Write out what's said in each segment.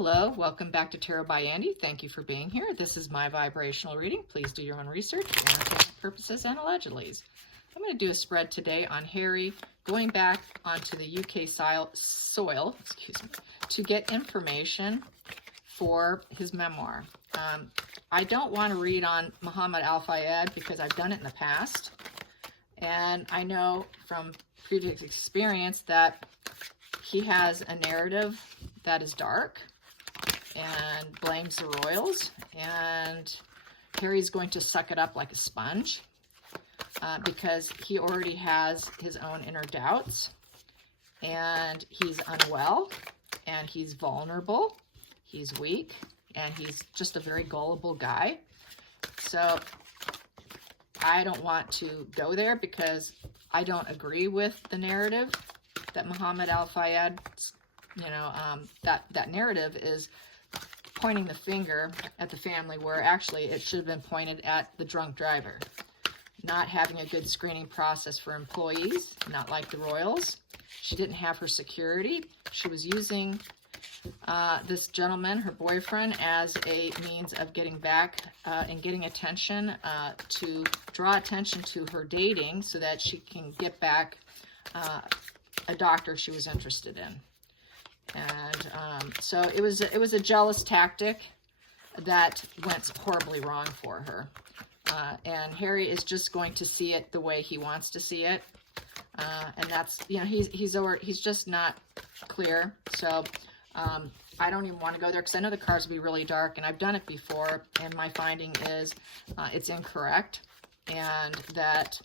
Hello, welcome back to Tarot by Andy. Thank you for being here. This is my vibrational reading. Please do your own research for entertainment purposes and allegedlys. I'm going to do a spread today on Harry going back onto the UK soil, to get information for his memoir. I don't want to read on Muhammad Al-Fayed because I've done it in the past. And I know from previous experience that he has a narrative that is dark and blames the royals, and Harry's going to suck it up like a sponge because he already has his own inner doubts, and he's unwell, and he's vulnerable, he's weak, and he's just a very gullible guy. So I don't want to go there because I don't agree with the narrative that Muhammad Al-Fayed, that narrative is pointing the finger at the family where actually it should have been pointed at the drunk driver. Not having a good screening process for employees, not like the royals. She didn't have her security. She was using this gentleman, her boyfriend, as a means of getting back and getting attention, to draw attention to her dating so that she can get back a doctor she was interested in. And so it was a jealous tactic that went horribly wrong for her. And Harry is just going to see it the way he wants to see it. And that's, he's just not clear. So I don't even want to go there because I know the cards will be really dark, and I've done it before, and my finding is it's incorrect, and that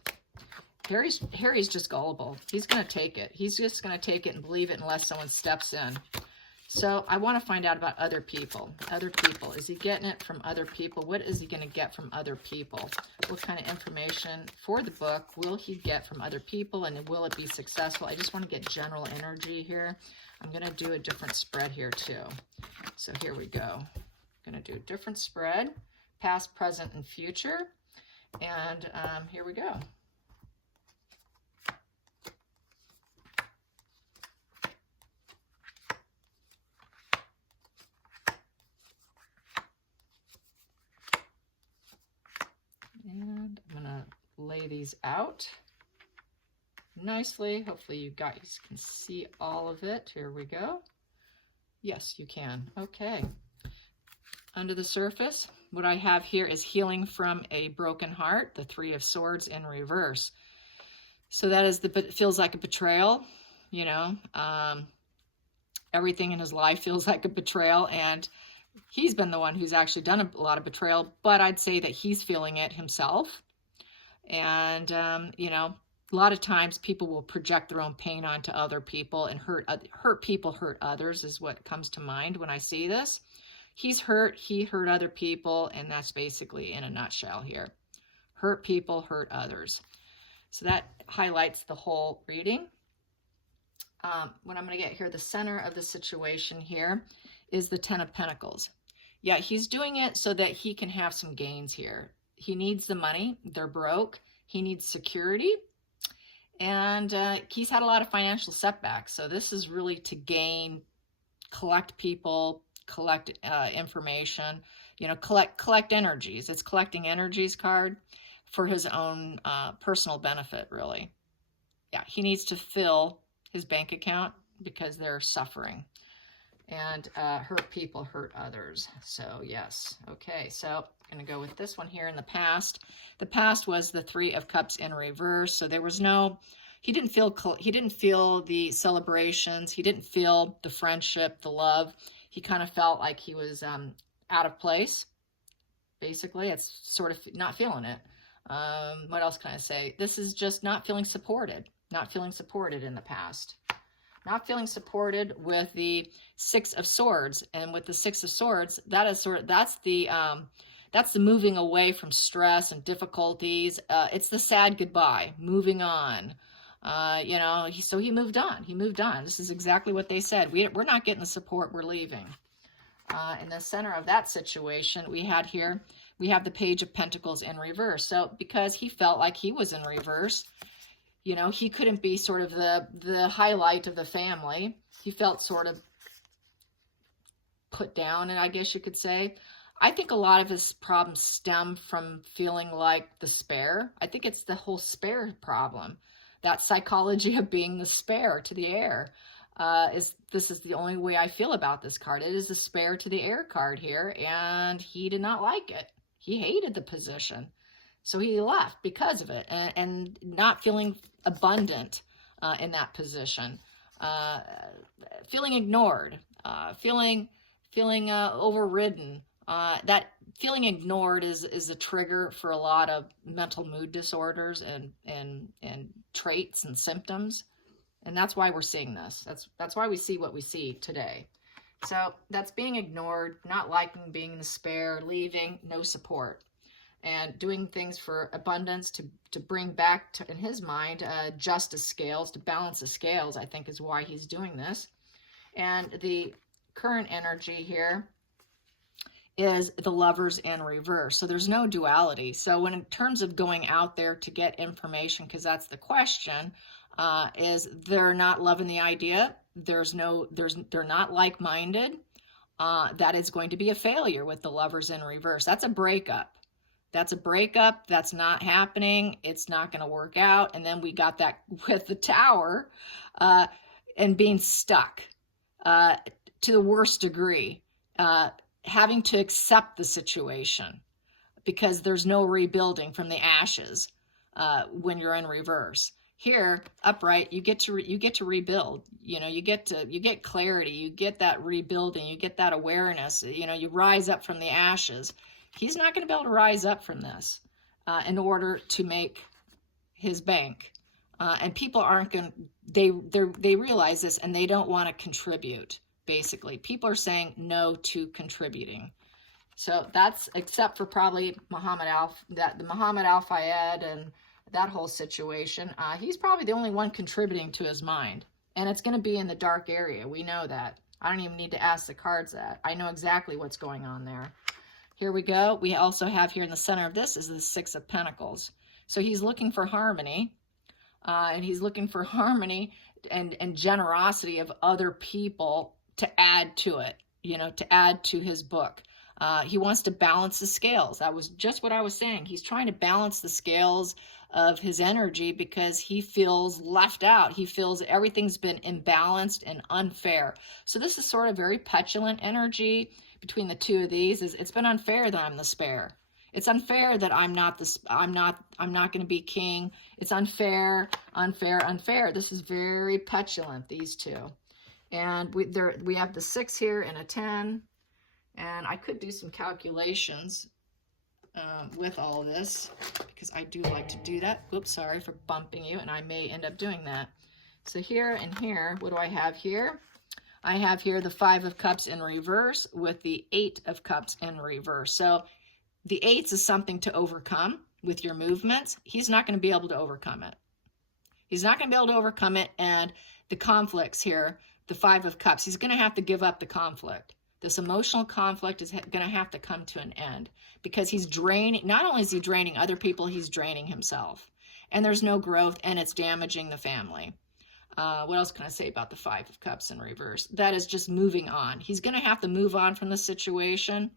Harry's just gullible. He's going to take it. He's just going to take it and believe it unless someone steps in. So I want to find out about other people. Other people. Is he getting it from other people? What is he going to get from other people? What kind of information for the book will he get from other people, and will it be successful? I just want to get general energy here. I'm going to do a different spread here too. So here we go. I'm going to do a different spread, past, present, and future. And here we go. And I'm going to lay these out nicely. Hopefully you guys can see all of it. Here we go. Yes, you can. Okay. Under the surface, what I have here is healing from a broken heart, the Three of Swords in reverse. So that is feels like a betrayal, everything in his life feels like a betrayal, and he's been the one who's actually done a lot of betrayal, but I'd say that he's feeling it himself. And, a lot of times people will project their own pain onto other people, and hurt people hurt others is what comes to mind when I see this. He's hurt, he hurt other people, and that's basically in a nutshell here. Hurt people hurt others. So that highlights the whole reading. What I'm going to get here, the center of the situation here is the Ten of Pentacles. Yeah, he's doing it so that he can have some gains here. He needs the money. They're broke. He needs security. And he's had a lot of financial setbacks. So this is really to collect people, collect information, collect energies. It's collecting energies card for his own personal benefit, really. Yeah, he needs to fill his bank account because they're suffering. And hurt people hurt others. So yes. Okay, so I'm going to go with this one here in the past. The past was the Three of Cups in reverse. So there was he didn't feel the celebrations. He didn't feel the friendship, the love. He kind of felt like he was out of place. Basically, it's sort of not feeling it. What else can I say? This is just not feeling supported. Not feeling supported in the past. Not feeling supported with the Six of Swords, and with the Six of Swords, that's the moving away from stress and difficulties. It's the sad goodbye, moving on. So he moved on. He moved on. This is exactly what they said. We're not getting the support. We're leaving. In the center of that situation, we have the Page of Pentacles in reverse. So because he felt like he was in reverse, he couldn't be sort of the highlight of the family. He felt sort of put down, and I guess you could say. I think a lot of his problems stem from feeling like the spare. I think it's the whole spare problem. That psychology of being the spare to the air. This is the only way I feel about this card. It is a spare to the air card here, and he did not like it. He hated the position. So he left because of it, and not feeling abundant in that position, feeling ignored, feeling overridden. That feeling ignored is a trigger for a lot of mental mood disorders and traits and symptoms, and that's why we're seeing this. That's why we see what we see today. So that's being ignored, not liking being the spare, leaving, no support, and doing things for abundance to bring back in his mind justice scales, to balance the scales, I think is why he's doing this. And the current energy here is the Lovers in reverse. So there's no duality. So when in terms of going out there to get information, because that's the question, is they're not loving the idea. They're not like-minded. That is going to be a failure with the Lovers in reverse. That's a breakup. That's a breakup. That's not happening. It's not going to work out. And then we got that with the Tower and being stuck to the worst degree. Having to accept the situation because there's no rebuilding from the ashes when you're in reverse. Here, upright, you get to rebuild. You get clarity. You get that rebuilding. You get that awareness. You rise up from the ashes. He's not going to be able to rise up from this in order to make his bank. And people aren't going to, they realize this and they don't want to contribute. Basically, people are saying no to contributing. So that's, except for probably Muhammad Al-Fayed and that whole situation. He's probably the only one contributing to his mind. And it's going to be in the dark area. We know that. I don't even need to ask the cards that. I know exactly what's going on there. Here we go. We also have here in the center of this is the Six of Pentacles. So he's looking for harmony. And he's looking for harmony and generosity of other people to add to it, to add to his book. He wants to balance the scales. That was just what I was saying. He's trying to balance the scales of his energy because he feels left out. He feels everything's been imbalanced and unfair. So this is sort of very petulant energy between the two of these. It's been unfair that I'm the spare. It's unfair that I'm not going to be king. It's unfair. This is very petulant, these two. And we have the 6 here and a 10. And I could do some calculations with all of this because I do like to do that. Oops, sorry for bumping you, and I may end up doing that. So here and here, what do I have here? I have here the 5 of Cups in reverse with the 8 of Cups in reverse. So the 8s is something to overcome with your movements. He's not going to be able to overcome it. He's not going to be able to overcome it. And the conflicts here, the 5 of Cups, he's going to have to give up the conflict. This emotional conflict is going to have to come to an end because he's draining, not only is he draining other people, he's draining himself. And there's no growth and it's damaging the family. What else can I say about the 5 of Cups in reverse? That is just moving on. He's going to have to move on from the situation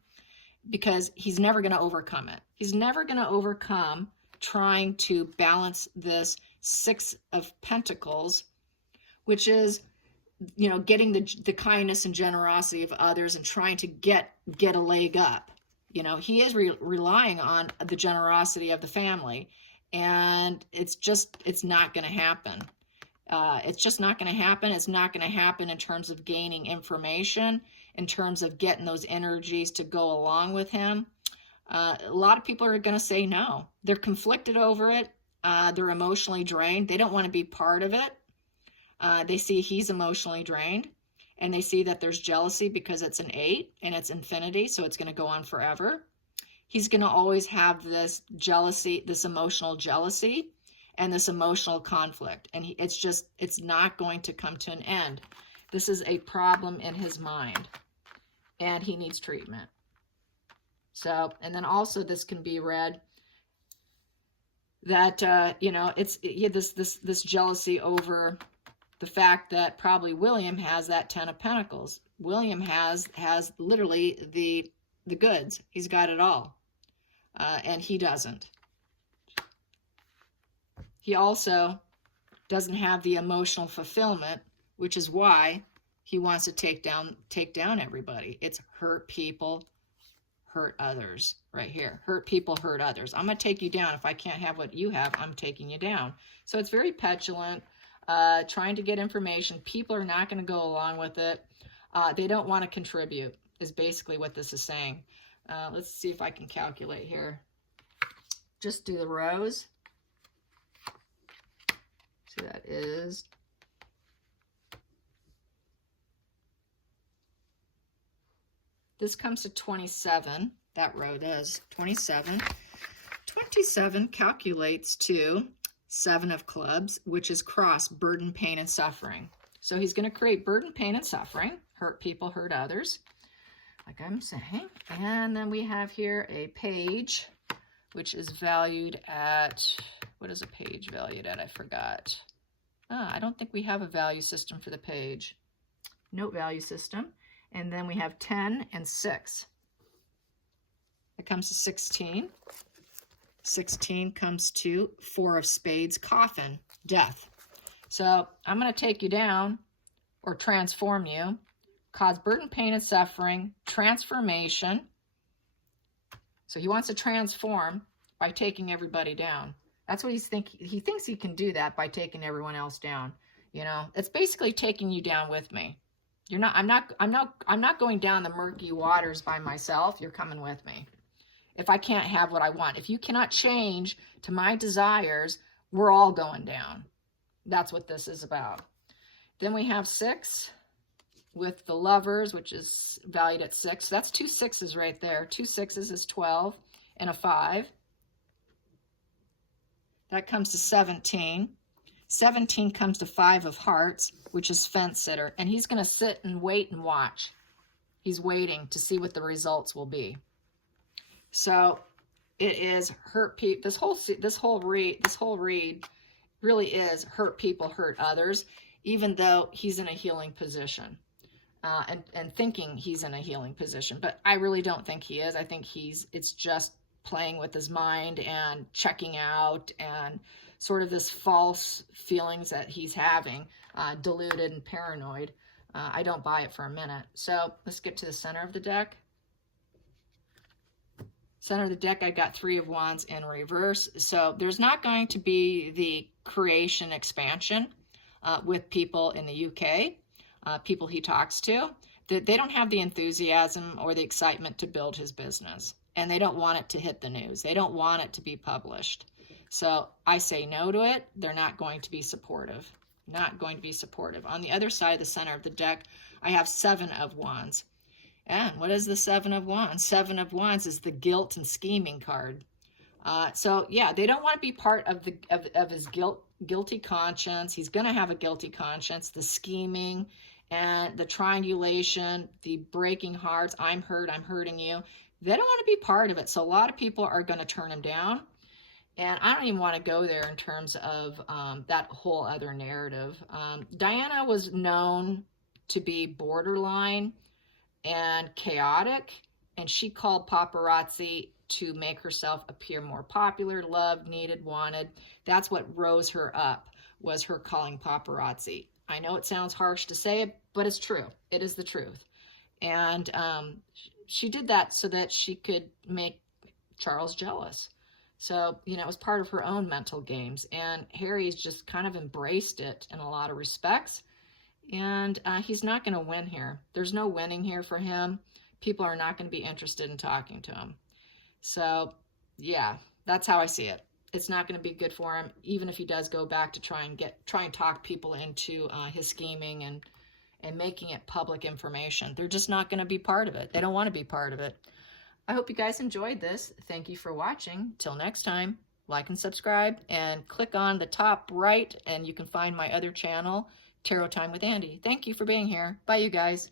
because he's never going to overcome it. He's never going to overcome trying to balance this 6 of Pentacles, which is, getting the kindness and generosity of others and trying to get a leg up. He is relying on the generosity of the family, and it's not going to happen. It's just not going to happen. It's not going to happen in terms of gaining information, in terms of getting those energies to go along with him. A lot of people are going to say no. They're conflicted over it. They're emotionally drained. They don't want to be part of it. They see he's emotionally drained, and they see that there's jealousy because it's an 8 and it's infinity, so it's going to go on forever. He's going to always have this jealousy, this emotional jealousy, and this emotional conflict, and it's not going to come to an end. This is a problem in his mind, and he needs treatment. So, and then also this can be read that it's this jealousy over the fact that probably William has that 10 of Pentacles. William has literally the goods. He's got it all, and he doesn't. He also doesn't have the emotional fulfillment, which is why he wants to take down everybody. It's hurt people, hurt others, right here. Hurt people, hurt others. I'm going to take you down. If I can't have what you have, I'm taking you down. So it's very petulant, trying to get information. People are not going to go along with it. They don't want to contribute, is basically what this is saying. Let's see if I can calculate here. Just do the rows. So that is this comes to 27. That row does 27. 27 calculates to 7 of clubs, which is cross, burden, pain, and suffering. So he's going to create burden, pain, and suffering. Hurt people, hurt others, like I'm saying. And then we have here a page, which is valued at, what is a page valued at? I forgot. I don't think we have a value system for the page. No value system. And then we have 10 and 6. It comes to 16. 16 comes to 4 of spades, coffin, death. So I'm going to take you down or transform you, cause burden, pain, and suffering, transformation. So he wants to transform by taking everybody down. That's what he thinks he can do that by taking everyone else down. You know, it's basically taking you down with me. I'm not going down the murky waters by myself. You're coming with me. If I can't have what I want, if you cannot change to my desires, we're all going down. That's what this is about. Then we have 6 with the lovers, which is valued at 6. That's 2 6s right there. 2 6s is 12 and a 5. That comes to 17. 17 comes to 5 of hearts, which is fence sitter. And he's going to sit and wait and watch. He's waiting to see what the results will be. So it is hurt people. This whole read really is hurt people, hurt others, even though he's in a healing position, and thinking he's in a healing position. But I really don't think he is. I think it's just playing with his mind and checking out and sort of this false feelings that he's having, deluded and paranoid. I don't buy it for a minute. So let's get to the center of the deck. Center of the deck, I got 3 of Wands in reverse. So there's not going to be the creation expansion with people in the UK, people he talks to. They don't have the enthusiasm or the excitement to build his business. And they don't want it to hit the news. They don't want it to be published. So I say no to it. They're not going to be supportive. Not going to be supportive. On the other side of the center of the deck, I have 7 of Wands. And what is the 7 of Wands? 7 of Wands is the guilt and scheming card. So yeah, they don't want to be part of his guilty conscience. He's going to have a guilty conscience. The scheming and the triangulation, the breaking hearts. I'm hurt. I'm hurting you. They don't want to be part of it. So a lot of people are going to turn him down. And I don't even want to go there in terms of that whole other narrative. Diana was known to be borderline and chaotic, and she called paparazzi to make herself appear more popular, loved, needed, wanted. That's what rose her up, was her calling paparazzi. I know it sounds harsh to say it, but it's true. It is the truth. And she did that so that she could make Charles jealous. So, you know, it was part of her own mental games. And Harry's just kind of embraced it in a lot of respects. And he's not going to win here. There's no winning here for him. People are not going to be interested in talking to him. So, yeah, that's how I see it. It's not going to be good for him, even if he does go back to try and talk people into his scheming and making it public information. They're just not going to be part of it. They don't want to be part of it. I hope you guys enjoyed this. Thank you for watching. Till next time, like and subscribe, and click on the top right, and you can find my other channel, Tarot Time with Andy. Thank you for being here. Bye, you guys.